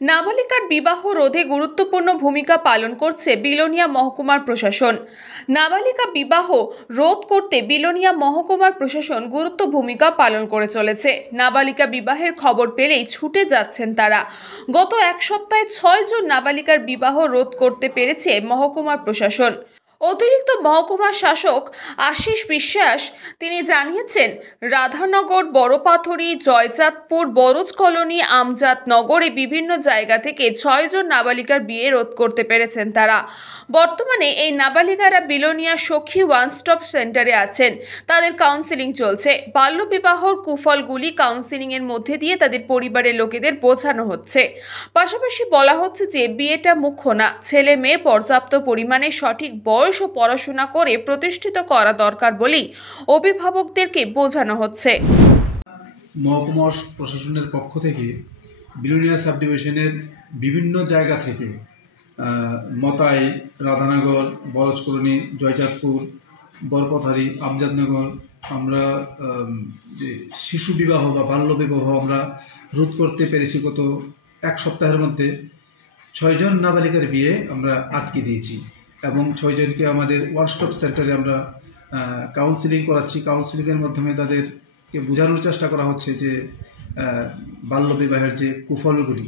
নাবালিকার বিবাহ রোধে গুরুত্বপূর্ণ ভূমিকা পালন করছে বিলোনিয়া মহকুমার প্রশাসন। নাবালিকা বিবাহ রোধ করতে বিলোনিয়া মহকুমার প্রশাসন গুরুত্ব ভূমিকা পালন করে চলেছে। নাবালিকা বিবাহের খবর পেলেই ছুটে যাচ্ছেন তারা। গত এক সপ্তাহে 6 জন নাবালিকার বিবাহ রোধ করতে পেরেছে মহকুমার প্রশাসন। অতিরিক্ত মহকুমা শাসক আশিস বিশ্বাস তিনি জানিয়েছেন, রাধানগর, বড়পাথরি, জয়চাঁদপুর, বরজ কলোনি, আমজাদনগরে বিভিন্ন জায়গা থেকে 6 জন নাবালিকার বিয়ে রোধ করতে পেরেছেন তারা। বর্তমানে এই নাবালিকারা বিলোনিয়া সখী ওয়ান স্টপ সেন্টারে আছেন। তাদের কাউন্সেলিং চলছে। বাল্যবিবাহর কুফলগুলি কাউন্সেলিংয়ের মধ্যে দিয়ে তাদের পরিবারের লোকেদের বোঝানো হচ্ছে। পাশাপাশি বলা হচ্ছে যে বিয়েটা মুখ্য না, ছেলে মেয়ে পর্যাপ্ত পরিমাণে সঠিক বয়স ও পড়াশোনা করে প্রতিষ্ঠিত করা দরকার বলেই অভিভাবকদেরকে বোঝানো হচ্ছে। মহকুমা প্রশাসনের পক্ষ থেকে বিলোনিয়া সাব ডিভিশনের বিভিন্ন জায়গা থেকে মতাই, রাধানগর, বরজ কলোনি, জয়চাঁদপুর, বরপথারি, আমজাদনগর আমরা যে শিশু বিবাহ বা বাল্য বিবাহ আমরা রোধ করতে পেরেছি। গত এক সপ্তাহের মধ্যে 6 জন নাবালিকার বিয়ে আমরা আটকে দিয়েছি এবং 6 জনকে আমাদের ওয়ান স্টপ সেন্টারে আমরা কাউন্সিলিং করাচ্ছি। কাউন্সিলিংয়ের মাধ্যমে তাদেরকে বোঝানোর চেষ্টা করা হচ্ছে যে বাল্যবিবাহের যে কুফলগুলি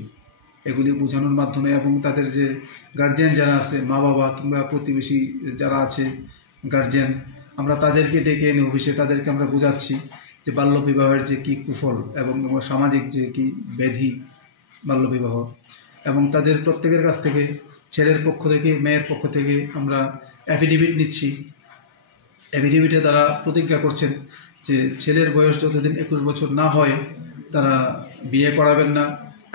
এগুলি বোঝানোর মাধ্যমে, এবং তাদের যে গার্জিয়ান যারা আছে, মা বাবা কিংবা প্রতিবেশী যারা আছে গার্জিয়ান, আমরা তাদেরকে ডেকে এনে অফিসে তাদেরকে আমরা বোঝাচ্ছি যে বাল্যবিবাহের যে কী কুফল এবং সামাজিক যে কী ব্যাধি বাল্যবিবাহ, এবং তাদের প্রত্যেকের কাছ থেকে ছেলের পক্ষ থেকে মেয়ের পক্ষ থেকে আমরা অ্যাফিডেভিট নিচ্ছি। অ্যাফিডেভিটে তারা প্রতিজ্ঞা করছেন যে ছেলের বয়স যতদিন 21 বছর না হয় তারা বিয়ে করাবেন না।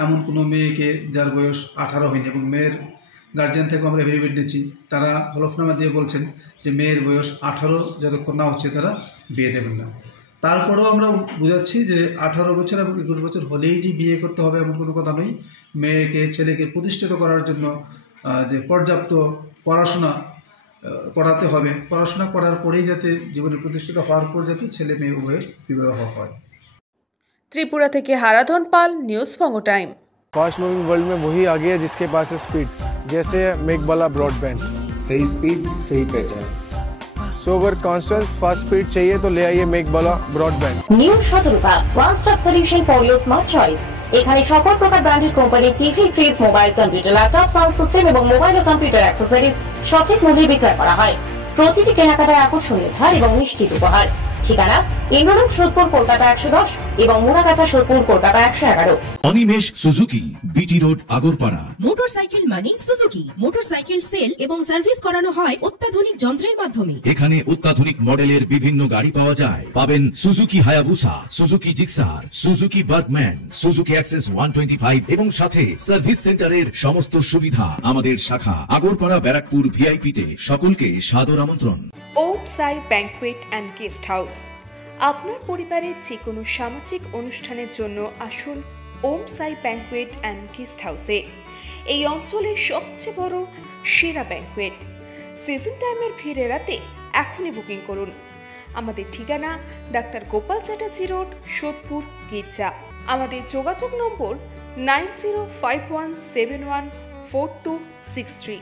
এমন কোনো মেয়েকে যার বয়স 18 হয়নি, এবং মেয়ের গার্জিয়ান থেকেও আমরা অ্যাফিডেভিট নিচ্ছি। তারা হলফনামা দিয়ে বলছেন যে মেয়ের বয়স 18 যতক্ষণ না হচ্ছে তারা বিয়ে দেবেন না। তারপরেও আমরা বোঝাচ্ছি যে 18 বছর এবং 21 বছর হলেই যে বিয়ে করতে হবে এমন কোনো কথা নয়। মেয়েকে ছেলেকে প্রতিষ্ঠিত করার জন্য যে পর্যাপ্ত পড়াশোনা করাতে হবে, পড়াশোনা করার পরেই যাতে জীবনে প্রতিষ্ঠিত হওয়ার পর যাতে ছেলে মেয়ে উভয়ের বিবাহ হয়। ত্রিপুরা থেকে হারাধন পাল, নিউজ বঙ্গ টাইম। फास्ट मूविंग वर्ल्ड में वही आगे है जिसके पास है स्पीड, जैसे मेघबाला ब्रॉडबैंड। सही स्पीड, सही पहचान। सो अगर कांस्टेंट फास्ट स्पीड चाहिए तो ले आइए Meghbala broadband. New Shatarupa one stop solution for your smart choice. এখানে সকল প্রকার ব্র্যান্ডেড কোম্পানির TV, fridge, mobile, computer, laptop, sound system এবং মোবাইল ও কম্পিউটার অ্যাক্সেসরিজ সঠিক মূল্যে বিক্রয় করা হয়। প্রতিটি কেনাকাটায় আকর্ষণীয় ছাড় এবং নিশ্চিত উপহার। ঠিকানা ইন্দ্রলোক, সোদপুর, কলকাতা 110 এবং Muragachha, Sodepur, Kolkata 111। Animesh Suzuki, BT road, Agarpara. Motorcycle মানে সুজুকি। মোটরসাইকেল সেল এবং সার্ভিস করানো হয় অত্যাধুনিক যন্ত্রের মাধ্যমে। এখানে অত্যাধুনিক মডেলের বিভিন্ন গাড়ি পাওয়া যায়। পাবেন Suzuki Hayabusa, Suzuki Gixxer, Suzuki Bergman, Suzuki access 125 এবং সাথে সার্ভিস সেন্টারের সমস্ত সুবিধা। আমাদের শাখা আগরপাড়া, ব্যারাকপুর ভিআইপি তে। সকলকে সাদর আমন্ত্রণ। ওম সাই ব্যাংকুয়েট অ্যান্ড গেস্ট হাউস। আপনার পরিবারের যে কোনো সামাজিক অনুষ্ঠানের জন্য আসুন ওম সাই ব্যাংকুয়েট অ্যান্ড গেস্ট হাউসে। এই অঞ্চলের সবচেয়ে বড় সেরা ব্যাংকুয়েট। সিজন টাইমের ভিড় এড়াতে এখনই বুকিং করুন। আমাদের ঠিকানা ডাক্তার গোপাল চ্যাটার্জি রোড, সোদপুর, গির্জা। আমাদের যোগাযোগ নম্বর 9051714263।